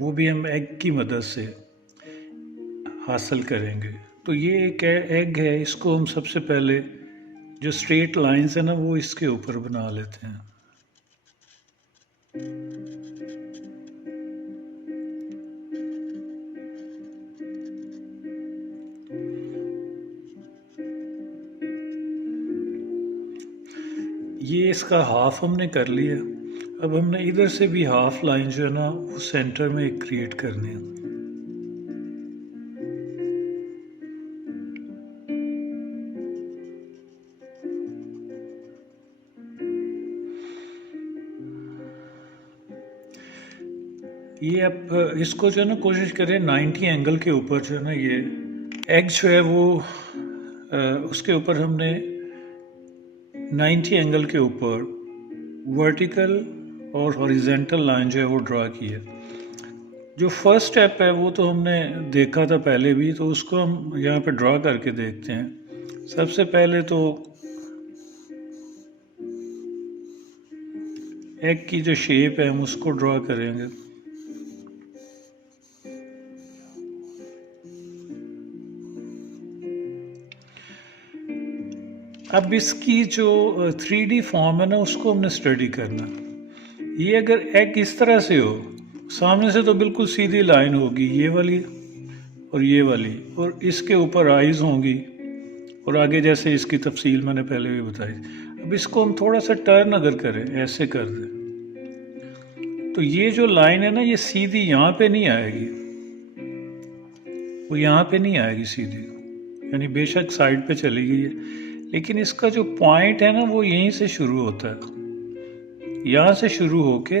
वो भी हम एग की मदद से हासिल करेंगे। तो ये एक एग है, इसको हम सबसे पहले जो स्ट्रेट लाइंस है ना वो इसके ऊपर बना लेते हैं। ये इसका हाफ हमने कर लिया। अब हमने इधर से भी हाफ लाइन जो है ना वो सेंटर में क्रिएट करनी है। ये अब इसको जो है ना कोशिश करें 90 एंगल के ऊपर जो है ना ये एग जो है वो उसके ऊपर हमने 90 एंगल के ऊपर वर्टिकल और हॉरिजेंटल लाइन जो है वो ड्रा की है। जो फर्स्ट स्टेप है वो तो हमने देखा था पहले भी, तो उसको हम यहाँ पे ड्रा करके देखते हैं। सबसे पहले तो एग की जो शेप है हम उसको ड्रा करेंगे। अब इसकी जो 3D फॉर्म है ना उसको हमने स्टडी करना। ये अगर एग इस तरह से हो, सामने से तो बिल्कुल सीधी लाइन होगी ये वाली और ये वाली, और इसके ऊपर आइज़ होंगी, और आगे जैसे इसकी तफसील मैंने पहले भी बताई। अब इसको हम थोड़ा सा टर्न अगर करें, ऐसे कर दें, तो ये जो लाइन है ना ये सीधी यहाँ पे नहीं आएगी, वो यहाँ पे नहीं आएगी सीधी, यानी बेशक साइड पे चली गई है, लेकिन इसका जो पॉइंट है ना वो यहीं से शुरू होता है। यहाँ से शुरू होके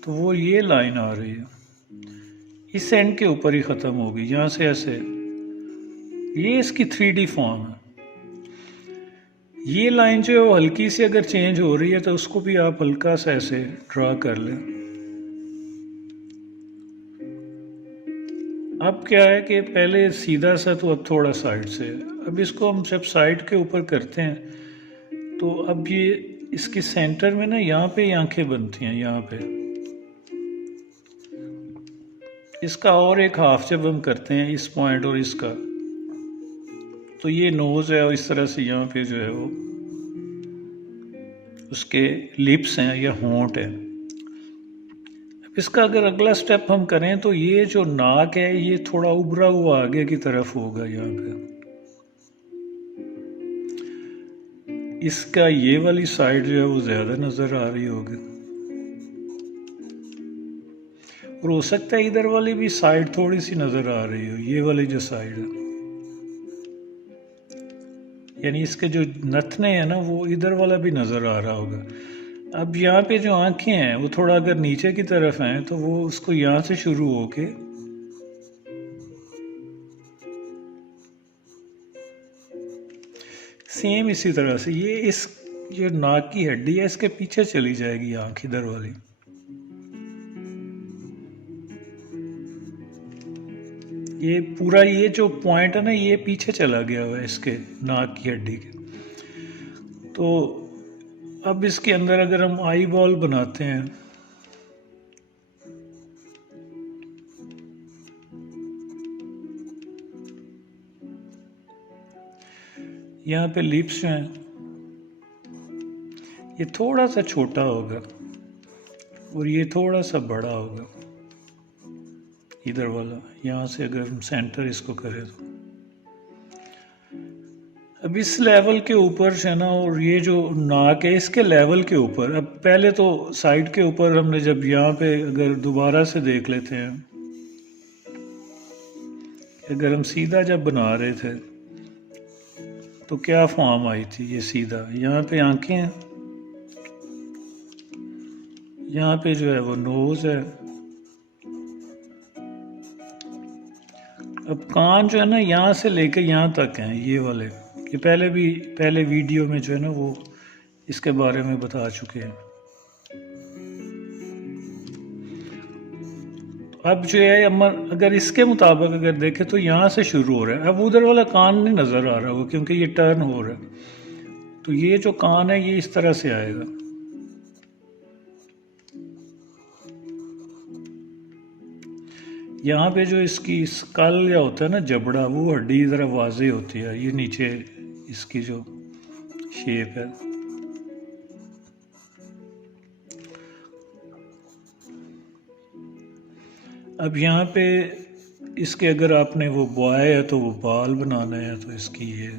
तो वो ये लाइन आ रही है, इस एंड के ऊपर ही ख़त्म होगी, यहाँ से ऐसे। ये इसकी 3D फॉर्म है। ये लाइन जो है वो हल्की सी अगर चेंज हो रही है तो उसको भी आप हल्का सा ऐसे ड्रा कर लें। अब क्या है कि पहले सीधा सा, तो अब थोड़ा साइड से। अब इसको हम जब साइड के ऊपर करते हैं तो अब ये इसके सेंटर में ना यहाँ पे आंखें बनती हैं, यहाँ पे। इसका और एक हाफ जब हम करते हैं इस पॉइंट और इसका, तो ये नोज़ है और इस तरह से यहाँ पे जो है वो उसके लिप्स हैं या होंठ है। अब इसका अगर अगला स्टेप हम करें तो ये जो नाक है ये थोड़ा उभरा हुआ आगे की तरफ होगा यहाँ पे। इसका ये वाली साइड जो है वो ज़्यादा नज़र आ रही होगी, और हो सकता है इधर वाली भी साइड थोड़ी सी नज़र आ रही हो, ये वाली जो साइड है, यानी इसके जो नथने हैं ना वो इधर वाला भी नज़र आ रहा होगा। अब यहाँ पे जो आंखें हैं वो थोड़ा अगर नीचे की तरफ हैं तो वो उसको यहाँ से शुरू होके सेम इसी तरह से ये इस जो नाक की हड्डी है इसके पीछे चली जाएगी आंख इधर वाली। ये पूरा ये जो पॉइंट है ना ये पीछे चला गया हुआ है इसके नाक की हड्डी के। तो अब इसके अंदर अगर हम आई बॉल बनाते हैं, यहाँ पे लिप्स हैं, ये थोड़ा सा छोटा होगा और ये थोड़ा सा बड़ा होगा इधर वाला, यहाँ से अगर हम सेंटर इसको करें तो। अब इस लेवल के ऊपर है ना, और ये जो नाक है इसके लेवल के ऊपर, अब पहले तो साइड के ऊपर हमने जब यहाँ पे अगर दोबारा से देख लेते हैं, अगर हम सीधा जब बना रहे थे तो क्या फॉर्म आई थी, ये सीधा यहाँ पे आंखें हैं, यहाँ पे जो है वो नोज है। अब कान जो है ना यहाँ से लेकर यहाँ तक हैं ये वाले, ये पहले वीडियो में जो है ना वो इसके बारे में बता चुके हैं। अब जो है अगर इसके मुताबिक अगर देखें तो यहाँ से शुरू हो रहा है, अब उधर वाला कान नहीं नज़र आ रहा होगा क्योंकि ये टर्न हो रहा है। तो ये जो कान है ये इस तरह से आएगा, यहाँ पे जो इसकी स्कल या होता है ना जबड़ा, वो हड्डी ज़रा वाजे होती है, ये नीचे इसकी जो शेप है। अब यहाँ पे इसके अगर आपने वो बॉय है तो वो बाल बनाना है तो इसकी ये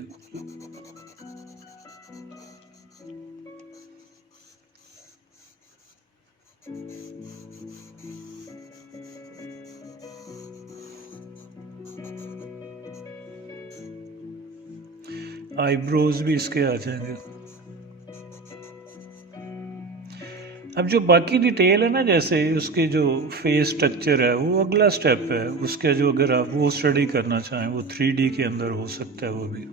आईब्रोज भी इसके आ जाएंगे। अब जो बाकी डिटेल है ना, जैसे उसके जो फेस स्ट्रक्चर है, वो अगला स्टेप है उसके, जो अगर आप वो स्टडी करना चाहें वो 3D के अंदर हो सकता है वो भी।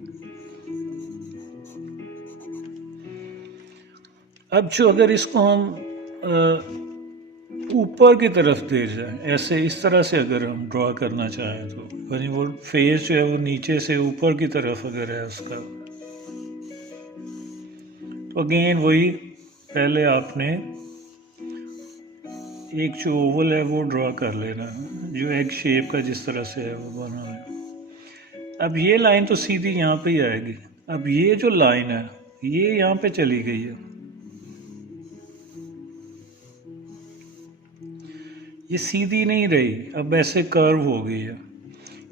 अब जो अगर इसको हम ऊपर की तरफ दे जाएं, ऐसे इस तरह से अगर हम ड्रॉ करना चाहें तो यानी वो फेस जो है वो नीचे से ऊपर की तरफ अगर है उसका, तो अगेन वही पहले आपने एक जो ओवल है वो ड्रॉ कर लेना है, जो एग शेप का जिस तरह से है वो बना है। अब ये लाइन तो सीधी यहाँ पे ही आएगी। अब ये जो लाइन है ये यहाँ पे चली गई है, ये सीधी नहीं रही, अब ऐसे कर्व हो गई है।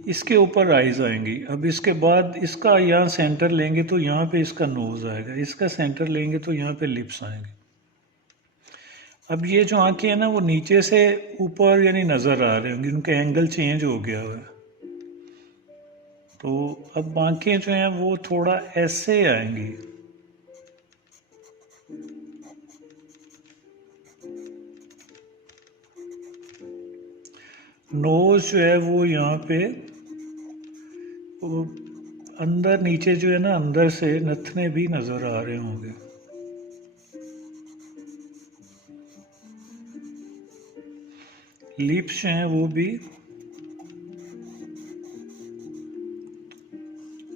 इसके ऊपर आइज आएंगी। अब इसके बाद इसका यहाँ सेंटर लेंगे तो यहाँ पे इसका नोज आएगा, इसका सेंटर लेंगे तो यहाँ पे लिप्स आएंगे। अब ये जो आंखें हैं ना वो नीचे से ऊपर यानी नज़र आ रहे होंगे, उनका एंगल चेंज हो गया हुआ है। तो अब आंखें जो हैं वो थोड़ा ऐसे आएंगी, नोज जो है वो यहाँ पे वो अंदर नीचे जो है ना, अंदर से नथने भी नज़र आ रहे होंगे। लिप्स हैं वो भी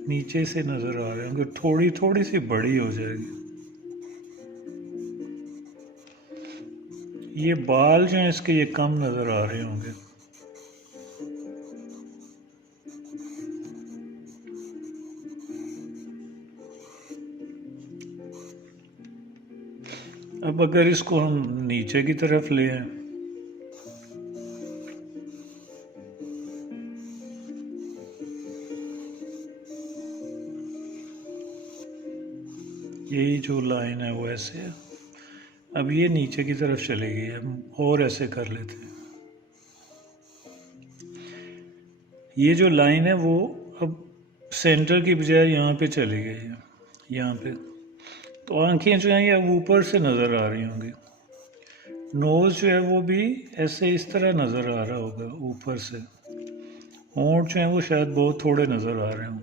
नीचे से नज़र आ रहे होंगे, थोड़ी थोड़ी सी बड़ी हो जाएगी। ये बाल जो हैं इसके ये कम नज़र आ रहे होंगे। अब अगर इसको हम नीचे की तरफ ले आए, यही जो लाइन है वो ऐसे है। अब ये नीचे की तरफ चली गई है, हम और ऐसे कर लेते हैं। ये जो लाइन है वो अब सेंटर की बजाय यहाँ पे चली गई है, यहाँ पे। तो आंखें जो हैं ये अब ऊपर से नज़र आ रही होंगी। नोज़ जो है वो भी ऐसे इस तरह नज़र आ रहा होगा ऊपर से। होंठ जो हैं वो शायद बहुत थोड़े नज़र आ रहे हों।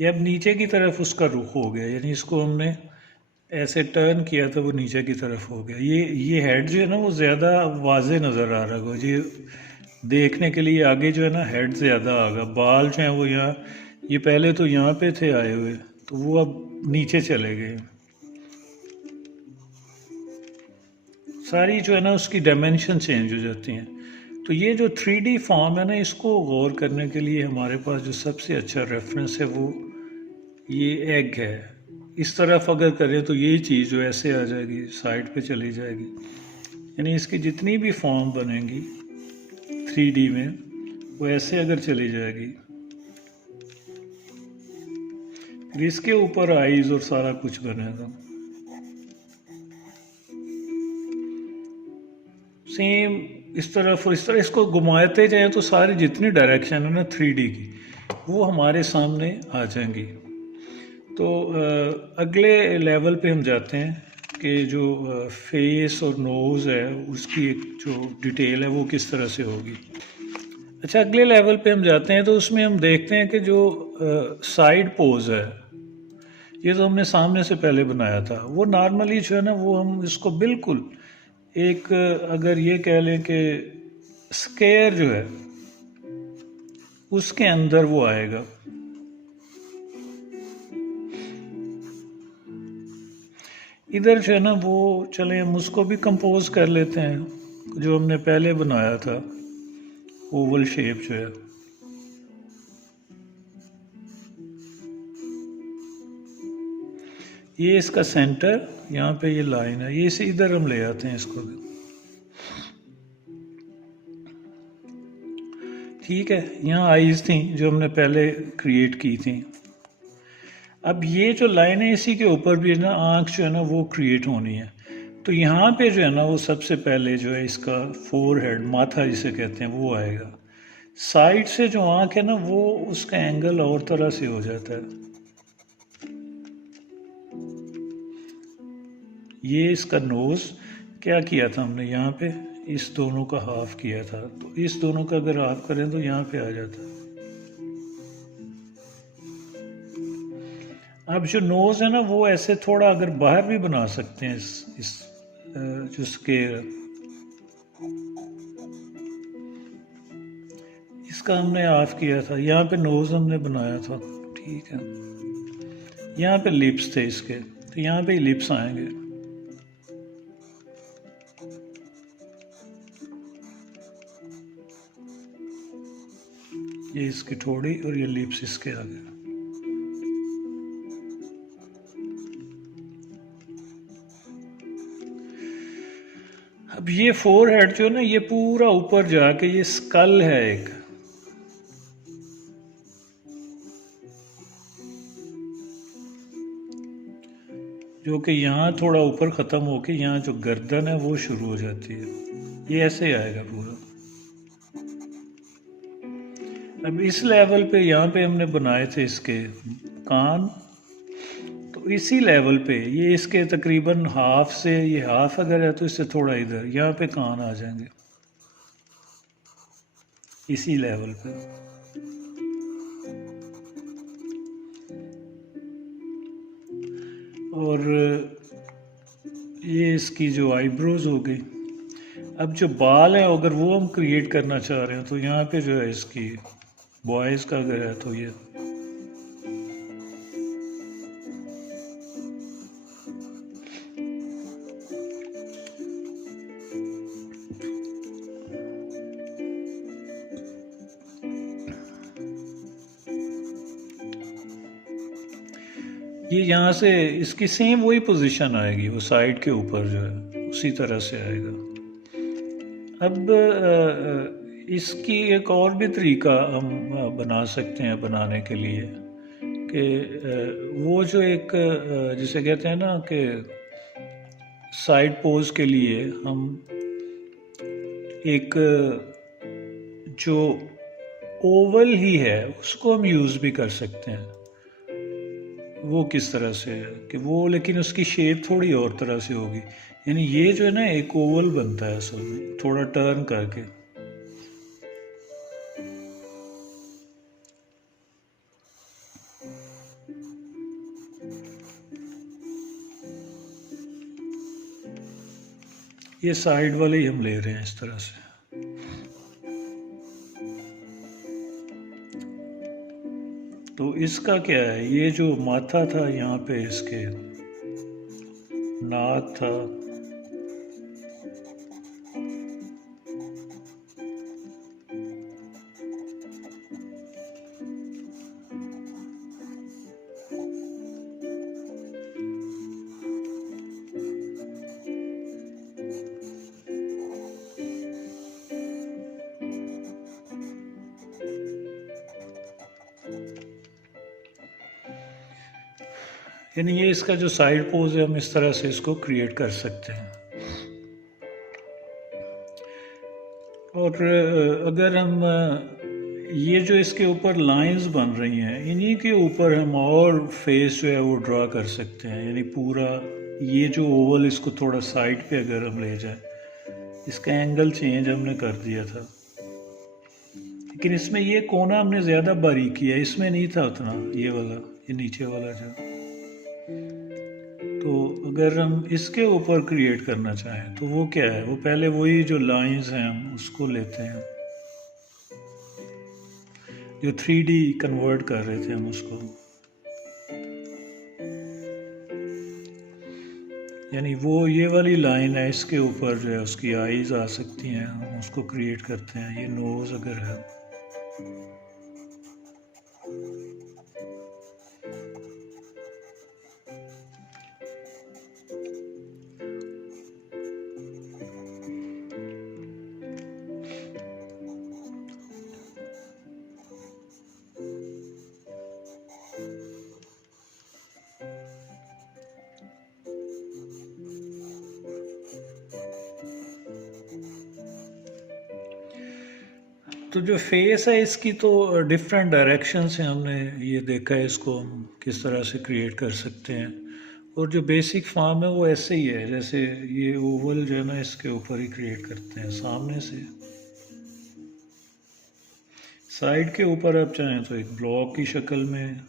ये अब नीचे की तरफ उसका रुख हो गया, यानी इसको हमने ऐसे टर्न किया था वो नीचे की तरफ हो गया। ये हेड जो है ना वो ज़्यादा वाजे नज़र आ रहा होगा, ये देखने के लिए आगे जो है ना हेड ज़्यादा आ गया। बाल जो हैं वो यहाँ, ये पहले तो यहाँ पे थे आए हुए, तो वो अब नीचे चले गए। सारी जो है ना उसकी डायमेंशन चेंज हो जाती हैं। तो ये जो 3D फॉर्म है ना, इसको गौर करने के लिए हमारे पास जो सबसे अच्छा रेफरेंस है वो ये एग है। इस तरफ अगर करें तो ये चीज़ जो ऐसे आ जाएगी, साइड पे चली जाएगी, यानी इसकी जितनी भी फॉर्म बनेंगी 3D में वो ऐसे अगर चली जाएगी। फिर इसके ऊपर आईज और सारा कुछ बनेगा। सेम इस तरफ और इस तरह इसको घुमाते जाएं तो सारी जितनी डायरेक्शन है ना 3D की वो हमारे सामने आ जाएंगी। तो अगले लेवल पे हम जाते हैं कि जो फेस और नोज़ है उसकी एक जो डिटेल है वो किस तरह से होगी। अच्छा, अगले लेवल पे हम जाते हैं तो उसमें हम देखते हैं कि जो साइड पोज है, ये तो हमने सामने से पहले बनाया था, वो नॉर्मली जो है ना वो हम इसको बिल्कुल एक अगर ये कह लें कि स्केयर जो है उसके अंदर वो आएगा। इधर जो है ना वो, चलें हम उसको भी कंपोज कर लेते हैं जो हमने पहले बनाया था, ओवल शेप जो है। ये इसका सेंटर, यहाँ पे ये लाइन है, ये इसे इधर हम ले आते हैं इसको भी। ठीक है, यहाँ आईज थी जो हमने पहले क्रिएट की थी। अब ये जो लाइन है इसी के ऊपर भी ना आँख जो है ना वो क्रिएट होनी है। तो यहाँ पे जो है ना वो सबसे पहले जो है इसका फोरहेड, माथा जिसे कहते हैं, वो आएगा। साइड से जो आँख है ना वो उसका एंगल और तरह से हो जाता है। ये इसका नोज़ क्या किया था हमने, यहाँ पे इस दोनों का हाफ किया था, तो इस दोनों का अगर हाफ करें तो यहाँ पे आ जाता है। अब जो नोज़ है ना वो ऐसे थोड़ा अगर बाहर भी बना सकते हैं, इस जो स्केयर, इसका हमने हाफ किया था, यहाँ पे नोज़ हमने बनाया था। ठीक है, यहाँ पे लिप्स थे इसके, तो यहाँ पे ही लिप्स आएंगे। ये इसकी ठोड़ी और ये लिप्स इसके आगे। अब ये फोरहेड जो है ना ये पूरा ऊपर जाके ये स्कल है एक, जो कि यहाँ थोड़ा ऊपर ख़त्म होके यहाँ जो गर्दन है वो शुरू हो जाती है। ये ऐसे ही आएगा पूरा। अब इस लेवल पे यहाँ पे हमने बनाए थे इसके कान, तो इसी लेवल पे ये इसके तकरीबन हाफ से, ये हाफ अगर है तो इससे थोड़ा इधर यहाँ पे कान आ जाएंगे इसी लेवल पे। और ये इसकी जो आईब्रोज हो गई। अब जो बाल है अगर वो हम क्रिएट करना चाह रहे हैं तो यहाँ पे जो है इसकी बॉयज़ का अगर है तो ये यहाँ से इसकी सेम वही पोजीशन आएगी, वो साइड के ऊपर जो है उसी तरह से आएगा। अब इसकी एक और भी तरीका हम बना सकते हैं बनाने के लिए कि वो जो एक जिसे कहते हैं ना कि साइड पोज के लिए हम एक जो ओवल ही है उसको हम यूज़ भी कर सकते हैं। वो किस तरह से है कि वो, लेकिन उसकी शेप थोड़ी और तरह से होगी। यानी ये जो है ना एक ओवल बनता है असल में, थोड़ा टर्न करके। ये साइड वाले ही हम ले रहे हैं इस तरह से। तो इसका क्या है, ये जो माथा था यहाँ पे इसके नाक था, यानी ये इसका जो साइड पोज है हम इस तरह से इसको क्रिएट कर सकते हैं। और अगर हम ये जो इसके ऊपर लाइंस बन रही हैं इन्हीं के ऊपर हम और फेस जो है वो ड्रा कर सकते हैं। यानी पूरा ये जो ओवल इसको थोड़ा साइड पे अगर हम ले जाए, इसका एंगल चेंज हमने कर दिया था, लेकिन इसमें ये कोना हमने ज़्यादा बारीक किया, इसमें नहीं था उतना, ये वाला, ये नीचे वाला जो। तो अगर हम इसके ऊपर क्रिएट करना चाहें तो वो क्या है, वो पहले वही जो लाइंस हैं हम उसको लेते हैं, जो 3D कन्वर्ट कर रहे थे हम उसको। यानी वो ये वाली लाइन है, इसके ऊपर जो है उसकी आईज आ सकती हैं, हम उसको क्रिएट करते हैं। ये नोज अगर है, तो जो फेस है इसकी तो डिफरेंट डायरेक्शन से हमने ये देखा है, इसको हम किस तरह से क्रिएट कर सकते हैं। और जो बेसिक फॉर्म है वो ऐसे ही है, जैसे ये ओवल जो है ना इसके ऊपर ही क्रिएट करते हैं सामने से। साइड के ऊपर आप चाहें तो एक ब्लॉक की शक्ल में